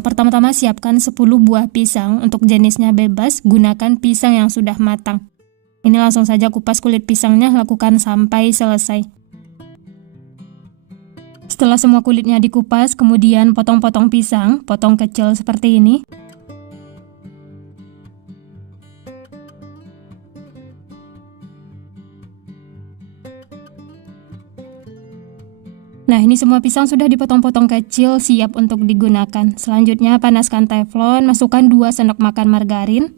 pisang. Pertama-tama siapkan 10 buah pisang, untuk jenisnya bebas, gunakan pisang yang sudah matang. Ini langsung saja kupas kulit pisangnya, lakukan sampai selesai. Setelah semua kulitnya dikupas, kemudian potong-potong pisang, potong kecil seperti ini. Nah, ini semua pisang sudah dipotong-potong kecil, siap untuk digunakan. Selanjutnya, panaskan teflon, masukkan 2 sendok makan margarin.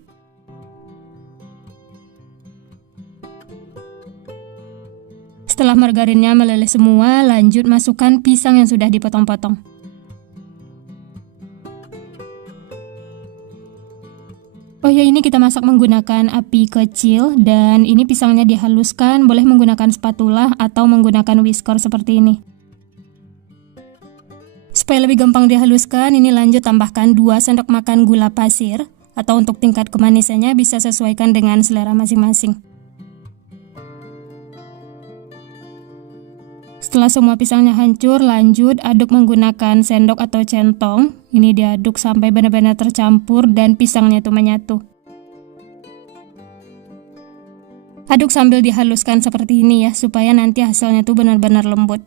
Setelah margarinnya meleleh semua, lanjut masukkan pisang yang sudah dipotong-potong. Oh ya, ini kita masak menggunakan api kecil, dan ini pisangnya dihaluskan, boleh menggunakan spatula atau menggunakan whisker seperti ini. Supaya lebih gampang dihaluskan, ini lanjut tambahkan 2 sendok makan gula pasir, atau untuk tingkat kemanisannya bisa sesuaikan dengan selera masing-masing. Setelah semua pisangnya hancur, lanjut aduk menggunakan sendok atau centong. Ini diaduk sampai benar-benar tercampur dan pisangnya itu menyatu. Aduk sambil dihaluskan seperti ini ya, supaya nanti hasilnya itu benar-benar lembut.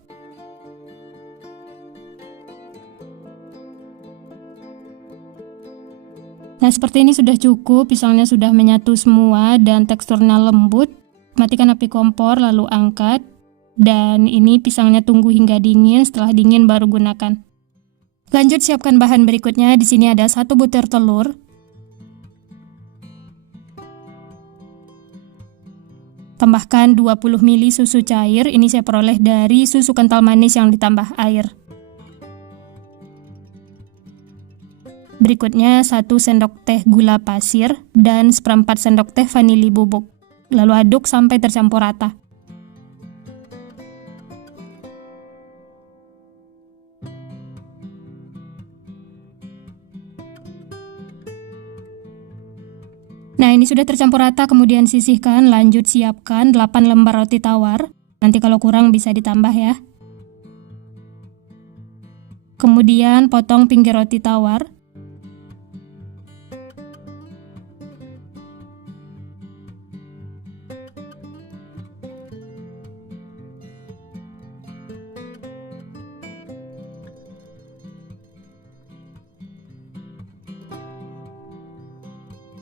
Nah, seperti ini sudah cukup, pisangnya sudah menyatu semua dan teksturnya lembut. Matikan api kompor lalu angkat. Dan ini pisangnya tunggu hingga dingin, setelah dingin baru gunakan. Lanjut siapkan bahan berikutnya. Di sini ada 1 butir telur. Tambahkan 20 ml susu cair, ini saya peroleh dari susu kental manis yang ditambah air. Berikutnya 1 sendok teh gula pasir dan seperempat sendok teh vanili bubuk. Lalu aduk sampai tercampur rata. Nah, ini sudah tercampur rata, kemudian sisihkan, lanjut siapkan 8 lembar roti tawar. Nanti kalau kurang bisa ditambah ya. Kemudian potong pinggir roti tawar.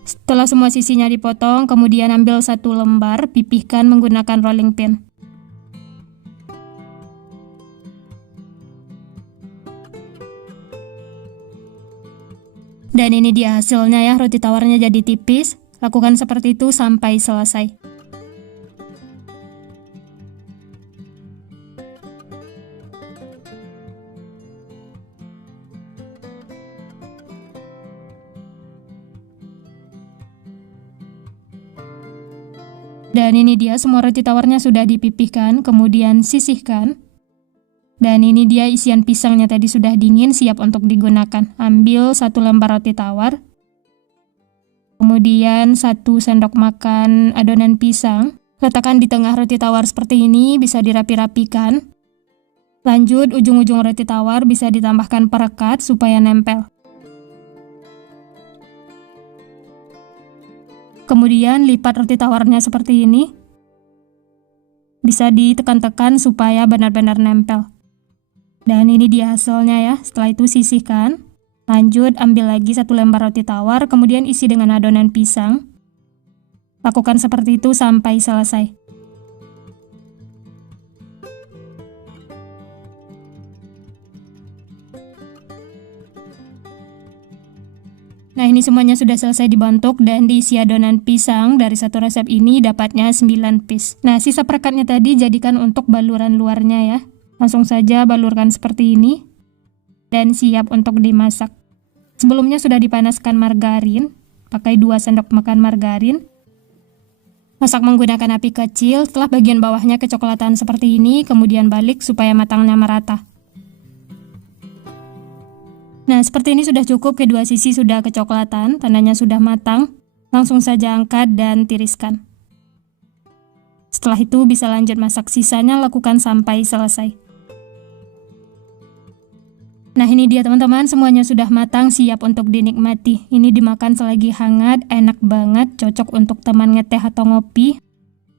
Setelah semua sisinya dipotong, kemudian ambil 1 lembar, pipihkan menggunakan rolling pin. Dan ini dia hasilnya ya, roti tawarnya jadi tipis. Lakukan seperti itu sampai selesai. Dan ini dia semua roti tawarnya sudah dipipihkan, kemudian sisihkan. Dan ini dia isian pisangnya tadi sudah dingin, siap untuk digunakan. Ambil 1 lembar roti tawar. Kemudian 1 sendok makan adonan pisang. Letakkan di tengah roti tawar seperti ini, bisa dirapi-rapikan. Lanjut, ujung-ujung roti tawar bisa ditambahkan perekat supaya nempel. Kemudian lipat roti tawarnya seperti ini. Bisa ditekan-tekan supaya benar-benar nempel. Dan ini dia hasilnya ya. Setelah itu sisihkan. Lanjut ambil lagi 1 lembar roti tawar, kemudian isi dengan adonan pisang. Lakukan seperti itu sampai selesai. Nah, ini semuanya sudah selesai dibentuk dan diisi adonan pisang. Dari 1 resep ini dapatnya 9 piece. Nah, sisa perekatnya tadi jadikan untuk baluran luarnya ya. Langsung saja balurkan seperti ini dan siap untuk dimasak. Sebelumnya sudah dipanaskan margarin, pakai 2 sendok makan margarin. Masak menggunakan api kecil. Setelah bagian bawahnya kecoklatan seperti ini, kemudian balik supaya matangnya merata. Nah, seperti ini sudah cukup, kedua sisi sudah kecoklatan, tandanya sudah matang. Langsung saja angkat dan tiriskan. Setelah itu bisa lanjut masak, sisanya lakukan sampai selesai. Nah ini dia teman-teman, semuanya sudah matang, siap untuk dinikmati. Ini dimakan selagi hangat, enak banget, cocok untuk teman ngeteh atau ngopi.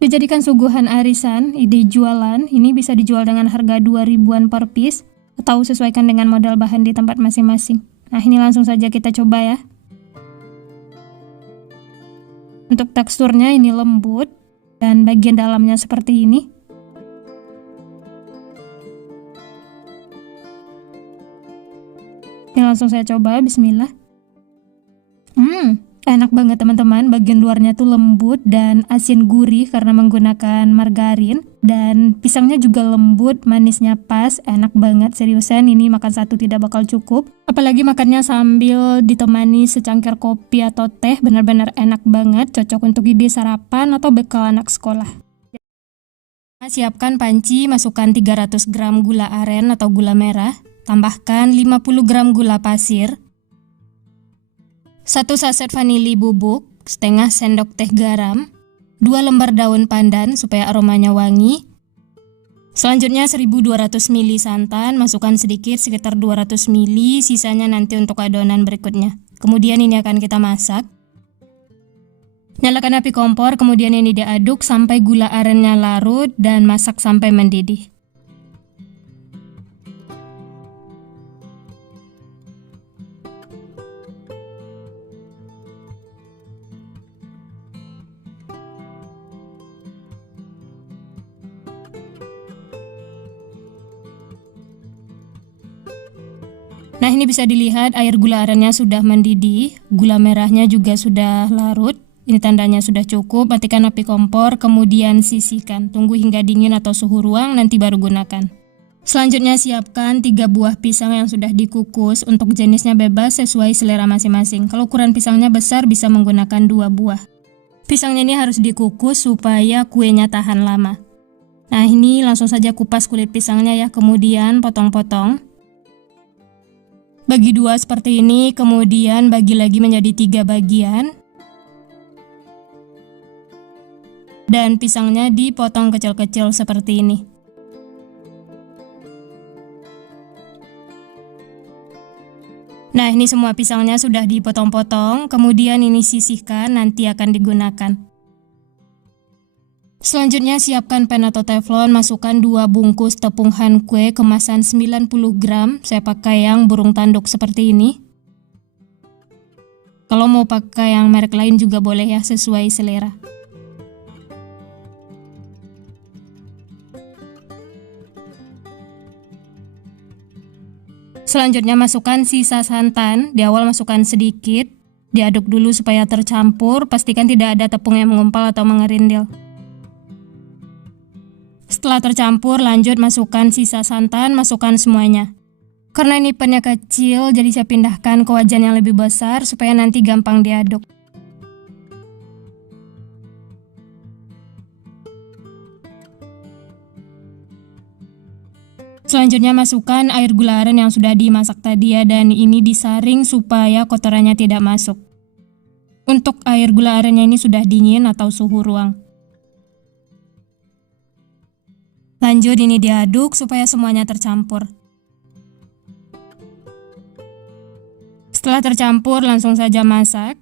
Dijadikan suguhan arisan, ide jualan, ini bisa dijual dengan harga 2 ribuan per piece, atau sesuaikan dengan modal bahan di tempat masing-masing. Nah ini langsung saja kita coba ya. Untuk teksturnya ini lembut, dan bagian dalamnya seperti ini. Ini langsung saya coba, bismillah. Enak banget teman-teman, bagian luarnya tuh lembut dan asin gurih karena menggunakan margarin. Dan pisangnya juga lembut, manisnya pas, enak banget, seriusan ini makan satu tidak bakal cukup. Apalagi makannya sambil ditemani secangkir kopi atau teh, benar-benar enak banget, cocok untuk ide sarapan atau bekal anak sekolah. Siapkan panci, masukkan 300 gram gula aren atau gula merah. Tambahkan 50 gram gula pasir, 1 saset vanili bubuk, setengah sendok teh garam, 2 lembar daun pandan supaya aromanya wangi. Selanjutnya 1200 ml santan, masukkan sedikit sekitar 200 ml, sisanya nanti untuk adonan berikutnya. Kemudian ini akan kita masak. Nyalakan api kompor, kemudian ini diaduk sampai gula arennya larut dan masak sampai mendidih. Nah ini bisa dilihat air gula arennya sudah mendidih, gula merahnya juga sudah larut. Ini tandanya sudah cukup, matikan api kompor, kemudian sisihkan. Tunggu hingga dingin atau suhu ruang, nanti baru gunakan. Selanjutnya siapkan 3 buah pisang yang sudah dikukus, untuk jenisnya bebas sesuai selera masing-masing. Kalau ukuran pisangnya besar bisa menggunakan 2 buah. Pisangnya ini harus dikukus supaya kuenya tahan lama. Nah ini langsung saja kupas kulit pisangnya ya, kemudian potong-potong. Bagi 2 seperti ini, kemudian bagi lagi menjadi 3 bagian. Dan pisangnya dipotong kecil-kecil seperti ini. Nah ini semua pisangnya sudah dipotong-potong, kemudian ini sisihkan, nanti akan digunakan. Selanjutnya siapkan pan atau teflon, masukkan 2 bungkus tepung han kue kemasan 90 gram, saya pakai yang burung tanduk seperti ini. Kalau mau pakai yang merek lain juga boleh ya, sesuai selera. Selanjutnya masukkan sisa santan, di awal masukkan sedikit, diaduk dulu supaya tercampur, pastikan tidak ada tepung yang mengumpal atau mengerindil. Setelah tercampur, lanjut masukkan sisa santan, masukkan semuanya. Karena ini pannya kecil, jadi saya pindahkan ke wajan yang lebih besar supaya nanti gampang diaduk. Selanjutnya masukkan air gula aren yang sudah dimasak tadi ya, dan ini disaring supaya kotorannya tidak masuk. Untuk air gula arennya ini sudah dingin atau suhu ruang. Lanjut ini diaduk supaya semuanya tercampur. Setelah tercampur langsung saja masak.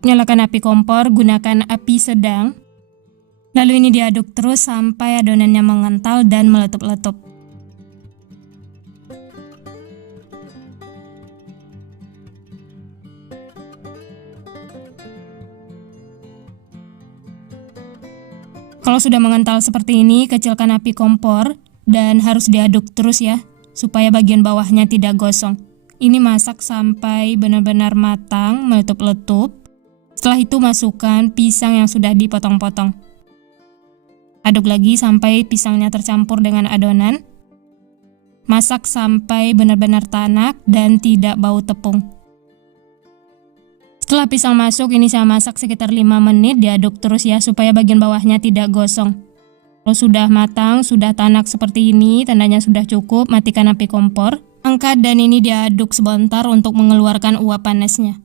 Nyalakan api kompor, gunakan api sedang. Lalu ini diaduk terus sampai adonannya mengental dan meletup-letup. Kalau sudah mengental seperti ini, kecilkan api kompor dan harus diaduk terus ya, supaya bagian bawahnya tidak gosong. Ini masak sampai benar-benar matang, meletup-letup. Setelah itu masukkan pisang yang sudah dipotong-potong. Aduk lagi sampai pisangnya tercampur dengan adonan. Masak sampai benar-benar tanak dan tidak bau tepung. Setelah pisang masuk, ini saya masak sekitar 5 menit, diaduk terus ya supaya bagian bawahnya tidak gosong. Kalau sudah matang, sudah tanak seperti ini, tandanya sudah cukup, matikan api kompor. Angkat dan ini diaduk sebentar untuk mengeluarkan uap panasnya.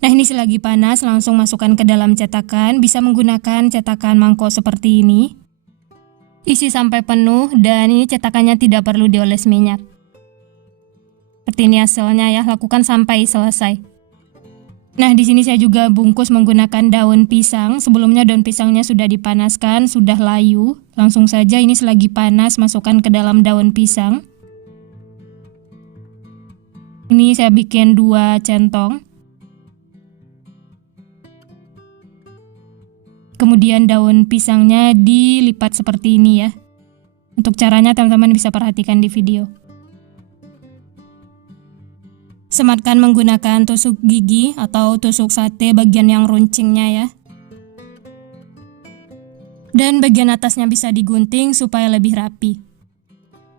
Nah ini selagi panas, langsung masukkan ke dalam cetakan, bisa menggunakan cetakan mangkok seperti ini. Isi sampai penuh dan ini cetakannya tidak perlu dioles minyak. Seperti ini hasilnya ya, lakukan sampai selesai. Nah, di sini saya juga bungkus menggunakan daun pisang. Sebelumnya daun pisangnya sudah dipanaskan, sudah layu. Langsung saja ini selagi panas masukkan ke dalam daun pisang. Ini saya bikin 2 centong. Kemudian daun pisangnya dilipat seperti ini ya. Untuk caranya teman-teman bisa perhatikan di video. Sematkan menggunakan tusuk gigi atau tusuk sate bagian yang runcingnya ya. Dan bagian atasnya bisa digunting supaya lebih rapi.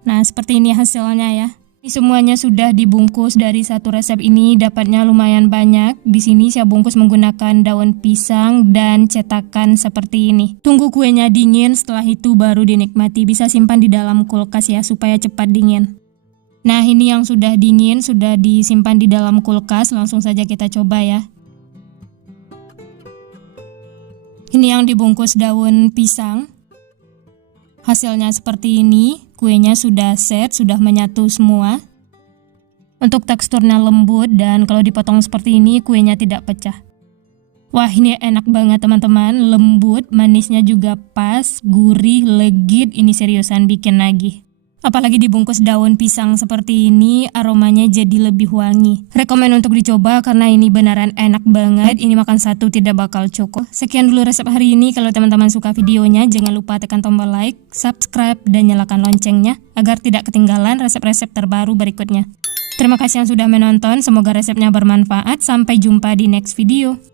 Nah, seperti ini hasilnya ya. Ini semuanya sudah dibungkus dari satu resep ini, dapatnya lumayan banyak. Di sini saya bungkus menggunakan daun pisang dan cetakan seperti ini. Tunggu kuenya dingin, setelah itu baru dinikmati. Bisa simpan di dalam kulkas ya supaya cepat dingin. Nah, ini yang sudah dingin, sudah disimpan di dalam kulkas, langsung saja kita coba ya. Ini yang dibungkus daun pisang. Hasilnya seperti ini, kuenya sudah set, sudah menyatu semua. Untuk teksturnya lembut dan kalau dipotong seperti ini kuenya tidak pecah. Wah, ini enak banget teman-teman, lembut, manisnya juga pas, gurih, legit, ini seriusan bikin nagih. Apalagi dibungkus daun pisang seperti ini, aromanya jadi lebih wangi. Rekomen untuk dicoba karena ini beneran enak banget. Ini makan satu tidak bakal cukup. Sekian dulu resep hari ini. Kalau teman-teman suka videonya, jangan lupa tekan tombol like, subscribe, dan nyalakan loncengnya agar tidak ketinggalan resep-resep terbaru berikutnya. Terima kasih yang sudah menonton. Semoga resepnya bermanfaat. Sampai jumpa di next video.